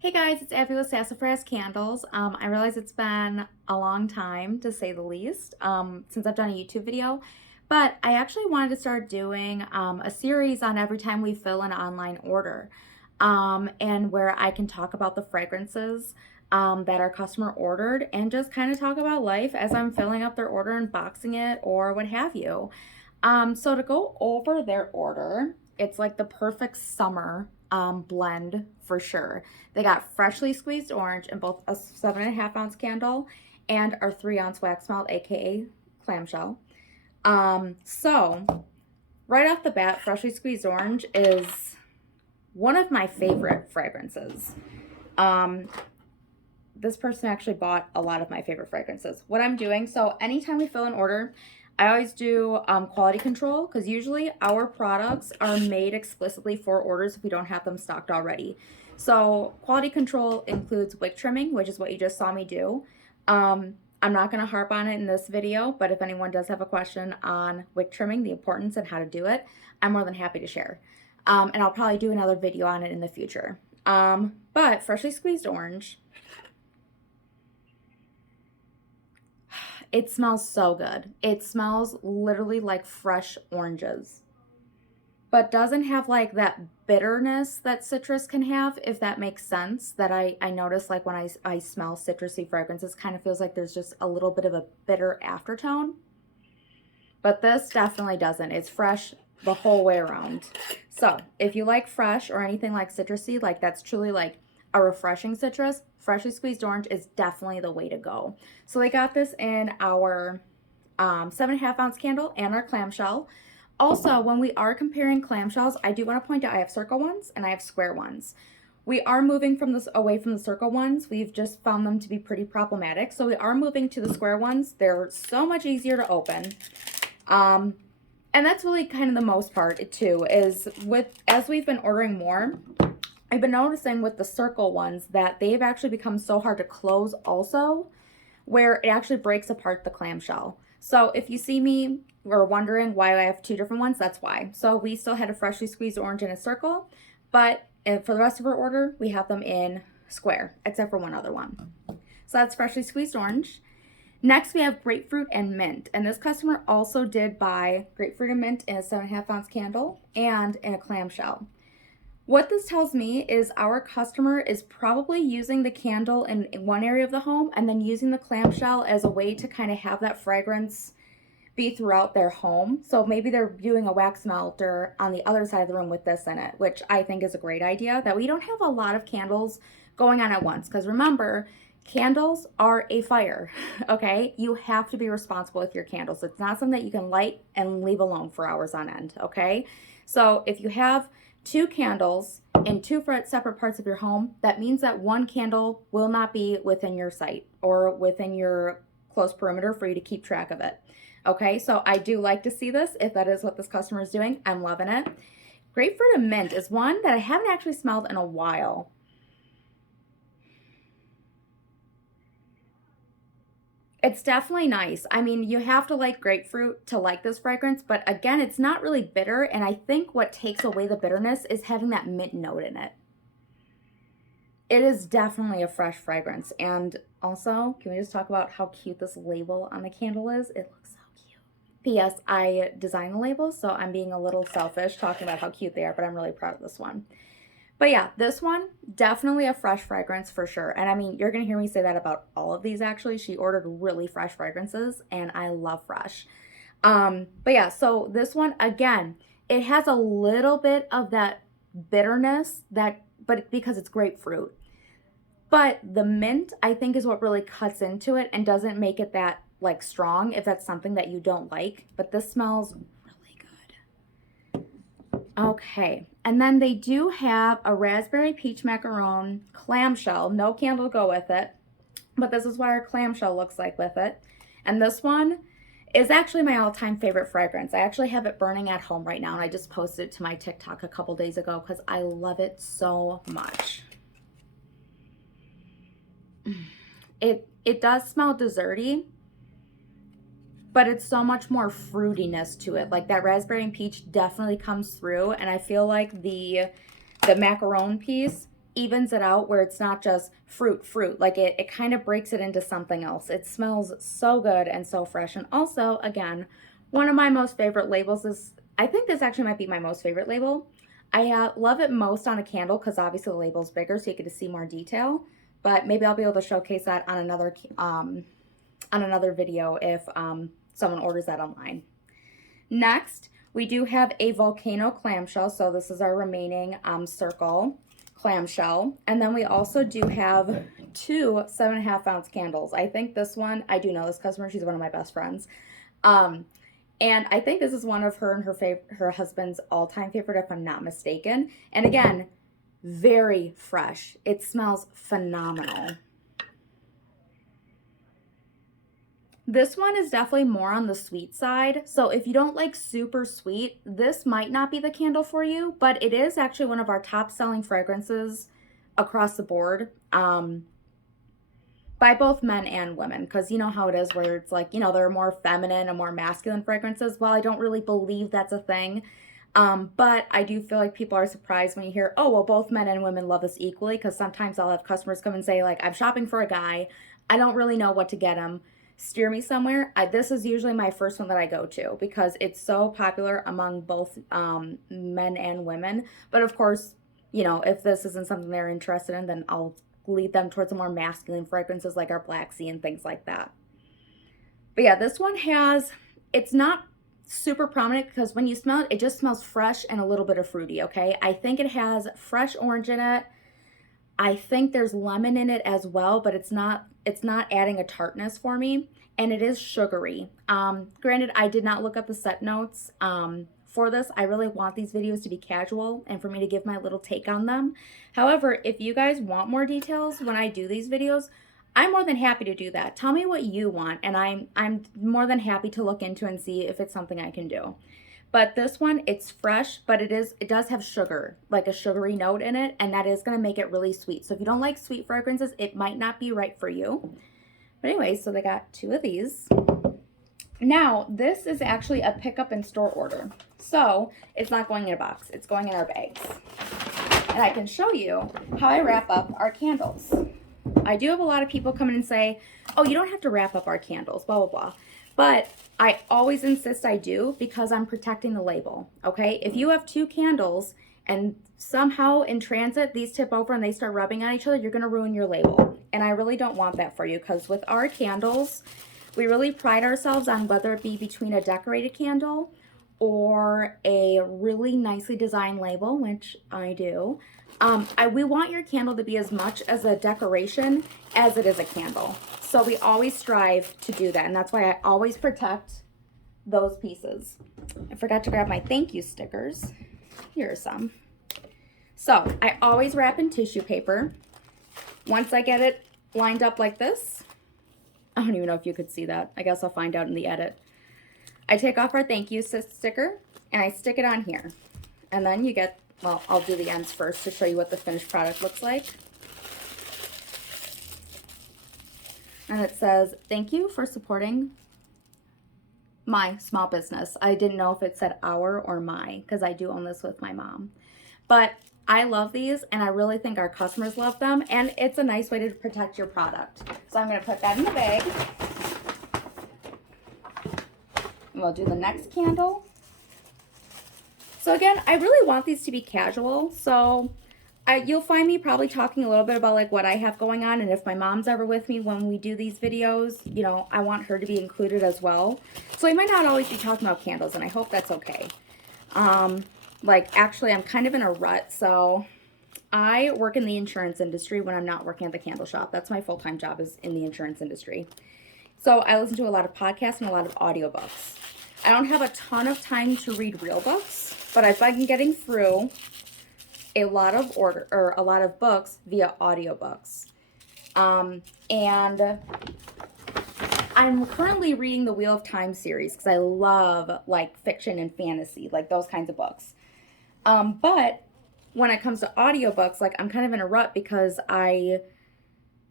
Hey guys, it's Abby with Sassafras Candles. I realize it's been a long time, to say the least, since I've done a YouTube video, but I actually wanted to start doing a series on every time we fill an online order, and where I can talk about the fragrances that our customer ordered and just kind of talk about life as I'm filling up their order and boxing it or what have you. So to go over their order, it's like the perfect summer blend for sure. They got freshly squeezed orange in both a 7.5 ounce candle and our 3 ounce wax melt, aka clamshell. So right off the bat, freshly squeezed orange is one of my favorite fragrances. Um, this person actually bought a lot of my favorite fragrances. What I'm doing, so anytime we fill an order, I always do quality control because usually our products are made explicitly for orders if we don't have them stocked already. So quality control includes wick trimming, which is what you just saw me do. I'm not going to harp on it in this video, but if anyone does have a question on wick trimming, the importance and how to do it, I'm more than happy to share. And I'll probably do another video on it in the future. But freshly squeezed orange, it smells so good. It smells literally like fresh oranges, but doesn't have like that bitterness that citrus can have, if that makes sense. That I notice, like when I smell citrusy fragrances, kind of feels like there's just a little bit of a bitter aftertone. But this definitely doesn't. It's fresh the whole way around. So if you like fresh or anything like citrusy, like that's truly like a refreshing citrus, freshly squeezed orange is definitely the way to go. So they got this in our 7.5 ounce candle and our clamshell. Also, when we are comparing clamshells, I do want to point out I have circle ones and I have square ones. We are moving from this away from the circle ones. We've just found them to be pretty problematic. So we are moving to the square ones. They're so much easier to open. And that's really kind of the most part too, is as we've been ordering more, I've been noticing with the circle ones that they've actually become so hard to close also, where it actually breaks apart the clamshell. So if you see me or wondering why I have two different ones, that's why. So we still had a freshly squeezed orange in a circle, but for the rest of our order, we have them in square, except for one other one. So that's freshly squeezed orange. Next, we have grapefruit and mint. And this customer also did buy grapefruit and mint in a 7.5 ounce candle and in a clamshell. What this tells me is our customer is probably using the candle in one area of the home and then using the clamshell as a way to kind of have that fragrance be throughout their home. So maybe they're doing a wax melter on the other side of the room with this in it, which I think is a great idea, that we don't have a lot of candles going on at once. Because remember, candles are a fire, okay? You have to be responsible with your candles. It's not something that you can light and leave alone for hours on end, okay? So if you have two candles in two separate parts of your home, that means that one candle will not be within your sight or within your close perimeter for you to keep track of it. Okay, so I do like to see this. If that is what this customer is doing, I'm loving it. Grapefruit and mint is one that I haven't actually smelled in a while. It's definitely nice. I mean, you have to like grapefruit to like this fragrance, but again, it's not really bitter, and I think what takes away the bitterness is having that mint note in it. It is definitely a fresh fragrance. And also, can we just talk about how cute this label on the candle is? It looks so cute. P.S. I designed the labels, so I'm being a little selfish talking about how cute they are, but I'm really proud of this one. But yeah, this one, definitely a fresh fragrance for sure. And I mean, you're going to hear me say that about all of these actually. She ordered really fresh fragrances, and I love fresh. But yeah, so this one, again, it has a little bit of that bitterness, but because it's grapefruit. But the mint, I think, is what really cuts into it and doesn't make it that like strong if that's something that you don't like. But this smells really good. Okay, and then they do have a raspberry peach macaron clamshell. No candle to go with it, but this is what our clamshell looks like with it. And this one is actually my all-time favorite fragrance. I actually have it burning at home right now, and I just posted it to my TikTok a couple days ago because I love it so much. It does smell desserty, but it's so much more fruitiness to it. Like that raspberry and peach definitely comes through, and I feel like the macaron piece evens it out where it's not just fruit. Like it kind of breaks it into something else. It smells so good and so fresh. And also, again, one of my most favorite labels is, I think this actually might be my most favorite label. I love it most on a candle because obviously the label's bigger, so you get to see more detail. But maybe I'll be able to showcase that on another video if someone orders that online. Next, we do have a Volcano clamshell. So this is our remaining circle clamshell. And then we also do have two 7.5 ounce candles. I think this one, I do know this customer. She's one of my best friends. And I think this is one of her and her husband's all-time favorite, if I'm not mistaken. And again, very fresh. It smells phenomenal. This one is definitely more on the sweet side. So if you don't like super sweet, this might not be the candle for you, but it is actually one of our top selling fragrances across the board. By both men and women, because you know how it is where it's like, you know, there are more feminine and more masculine fragrances. Well, I don't really believe that's a thing. But I do feel like people are surprised when you hear, oh, well, both men and women love this equally, because sometimes I'll have customers come and say, like, I'm shopping for a guy. I don't really know what to get him. Steer me somewhere. This is usually my first one that I go to because it's so popular among both men and women. But of course, you know, if this isn't something they're interested in, then I'll lead them towards the more masculine fragrances like our Black Sea and things like that. But yeah, this one it's not super prominent because when you smell it, it just smells fresh and a little bit of fruity, okay? I think it has fresh orange in it. I think there's lemon in it as well, but it's not adding a tartness for me. And it is sugary. Granted, I did not look up the scent notes for this. I really want these videos to be casual and for me to give my little take on them. However, if you guys want more details when I do these videos, I'm more than happy to do that. Tell me what you want, and I'm more than happy to look into and see if it's something I can do. But this one, it's fresh, but it does have sugar, like a sugary note in it, and that is going to make it really sweet. So if you don't like sweet fragrances, it might not be right for you. But anyway, so they got two of these. Now, this is actually a pickup in store order. So it's not going in a box, it's going in our bags. And I can show you how I wrap up our candles. I do have a lot of people come in and say, oh, you don't have to wrap up our candles, blah, blah, blah. But I always insist I do because I'm protecting the label, okay? If you have two candles and somehow in transit these tip over and they start rubbing on each other, you're gonna ruin your label. And I really don't want that for you because with our candles, we really pride ourselves on whether it be between a decorated candle or a really nicely designed label, which I do. We want your candle to be as much as a decoration as it is a candle. So we always strive to do that, and that's why I always protect those pieces. I forgot to grab my thank you stickers. Here are some. So I always wrap in tissue paper. Once I get it lined up like this, I don't even know if you could see that. I guess I'll find out in the edit. I take off our thank you sticker and I stick it on here. And then you get, well, I'll do the ends first to show you what the finished product looks like. And it says, thank you for supporting my small business. I didn't know if it said our or my, because I do own this with my mom. But I love these, and I really think our customers love them, and it's a nice way to protect your product. So I'm going to put that in the bag. And we'll do the next candle. So again, I really want these to be casual, so you'll find me probably talking a little bit about like what I have going on, and if my mom's ever with me when we do these videos, you know, I want her to be included as well. So I might not always be talking about candles, and I hope that's okay. Like actually I'm kind of in a rut, so I work in the insurance industry when I'm not working at the candle shop. That's my full-time job, is in the insurance industry. So I listen to a lot of podcasts and a lot of audiobooks. I don't have a ton of time to read real books, but I've been getting through a lot of books via audiobooks. And I'm currently reading the Wheel of Time series because I love like fiction and fantasy, like those kinds of books. But when it comes to audiobooks, like I'm kind of in a rut because I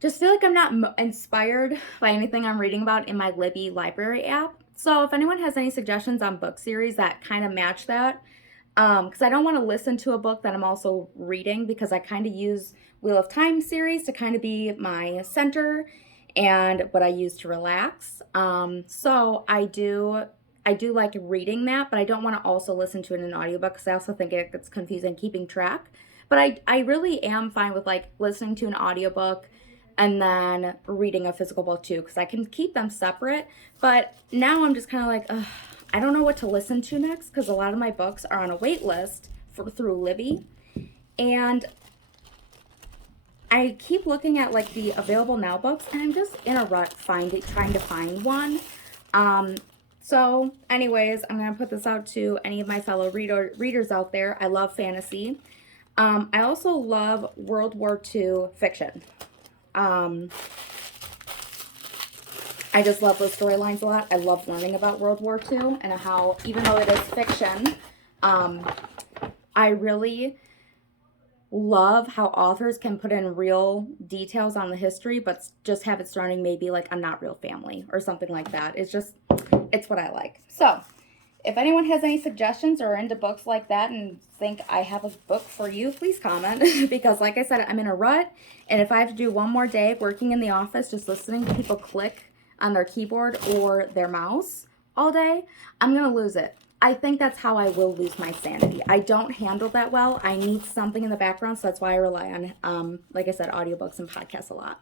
just feel like I'm not inspired by anything I'm reading about in my Libby library app. So if anyone has any suggestions on book series that kind of match that, Because I don't want to listen to a book that I'm also reading, because I kind of use Wheel of Time series to kind of be my center and what I use to relax. So I do like reading that, but I don't want to also listen to it in an audiobook because I also think it gets confusing keeping track. But I really am fine with like listening to an audiobook and then reading a physical book too, because I can keep them separate. But now I'm just kind of like, ugh, I don't know what to listen to next, because a lot of my books are on a wait list through Libby. And I keep looking at like the available now books, and I'm just in a rut trying to find one. So anyways, I'm going to put this out to any of my fellow readers out there. I love fantasy. I also love World War II fiction. I just love those storylines a lot. I love learning about World War II and how, even though it is fiction, I really love how authors can put in real details on the history, but just have it surrounding maybe like a not real family or something like that. It's what I like. So if anyone has any suggestions or are into books like that and think I have a book for you, please comment. Because like I said, I'm in a rut, and if I have to do one more day working in the office just listening to people click on their keyboard or their mouse all day, I'm gonna lose it. I think that's how I will lose my sanity. I don't handle that well. I need something in the background, so that's why I rely on, like I said, audiobooks and podcasts a lot.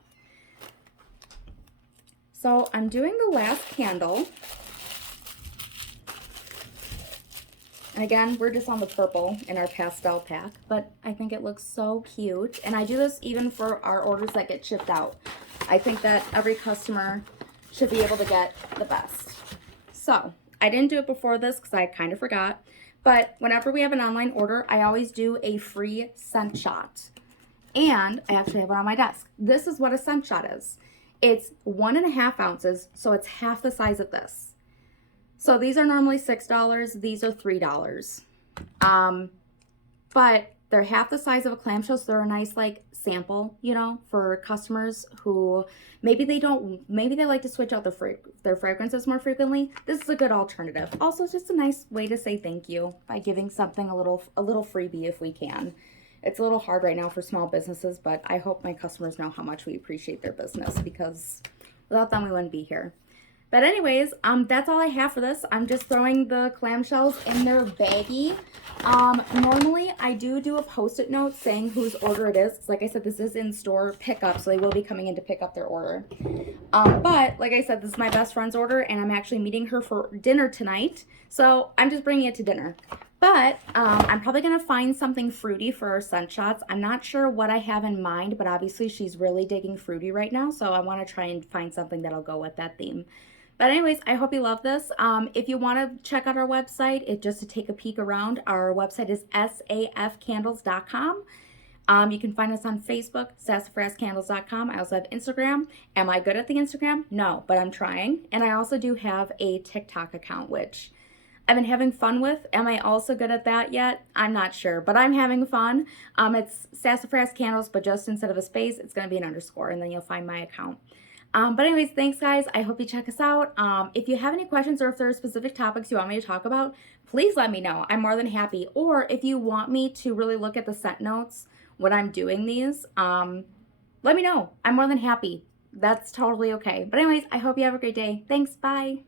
So I'm doing the last candle. And again, we're just on the purple in our pastel pack, but I think it looks so cute. And I do this even for our orders that get shipped out. I think that every customer should be able to get the best. So I didn't do it before this because I kind of forgot, but whenever we have an online order, I always do a free scent shot. And I actually have it on my desk. This is what a scent shot is. It's 1.5 ounces, so it's half the size of this. So these are normally $6. These are $3. But they're half the size of a clamshell, so they're a nice like sample, you know, for customers who maybe they like to switch out their fragrances more frequently. This is a good alternative. Also, it's just a nice way to say thank you by giving something a little freebie if we can. It's a little hard right now for small businesses, but I hope my customers know how much we appreciate their business, because without them we wouldn't be here. But anyways, that's all I have for this. I'm just throwing the clamshells in their baggie. Normally I do a post-it note saying whose order it is. Like I said, this is in store pickup, so they will be coming in to pick up their order. But like I said, this is my best friend's order, and I'm actually meeting her for dinner tonight. So I'm just bringing it to dinner. But I'm probably going to find something fruity for our scent shots. I'm not sure what I have in mind, but obviously she's really digging fruity right now, so I want to try and find something that'll go with that theme. But anyways, I hope you love this. If you want to check out our website, just to take a peek around, our website is safcandles.com. You can find us on Facebook, sassafrascandles.com. I also have Instagram. Am I good at the Instagram? No, but I'm trying. And I also do have a TikTok account, which I've been having fun with. Am I also good at that yet? I'm not sure, but I'm having fun. It's Sassafras Candles, but just instead of a space, it's going to be an underscore, and then you'll find my account. But anyways, thanks guys. I hope you check us out. If you have any questions, or if there are specific topics you want me to talk about, please let me know. I'm more than happy. Or if you want me to really look at the scent notes when I'm doing these, let me know. I'm more than happy. That's totally okay. But anyways, I hope you have a great day. Thanks. Bye.